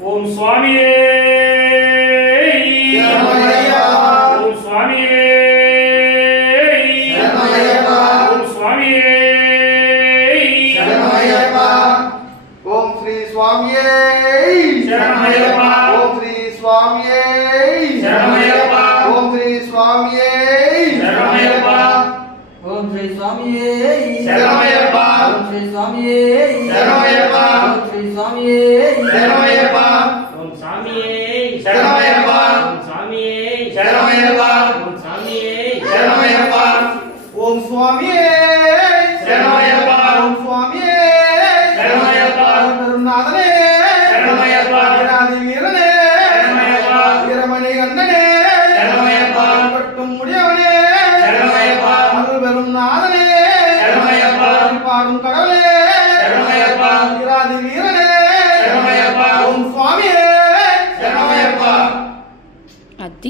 ஓம் சுவாமியே ஓம் சுவாமியே ஓம் சுவாமியே ஓம் ஸ்ரீ சுவாமியே சரணமய்யப்பா ஓம் ஸ்ரீ சுவாமியே சரணமய்யப்பா ஓம் ஸ்ரீ சுவாமியே சரணமய்யப்பா ஓம் ஸ்ரீ சுவாமியே சரணமய்யப்பா ஓம் ஸ்ரீ சுவாமியே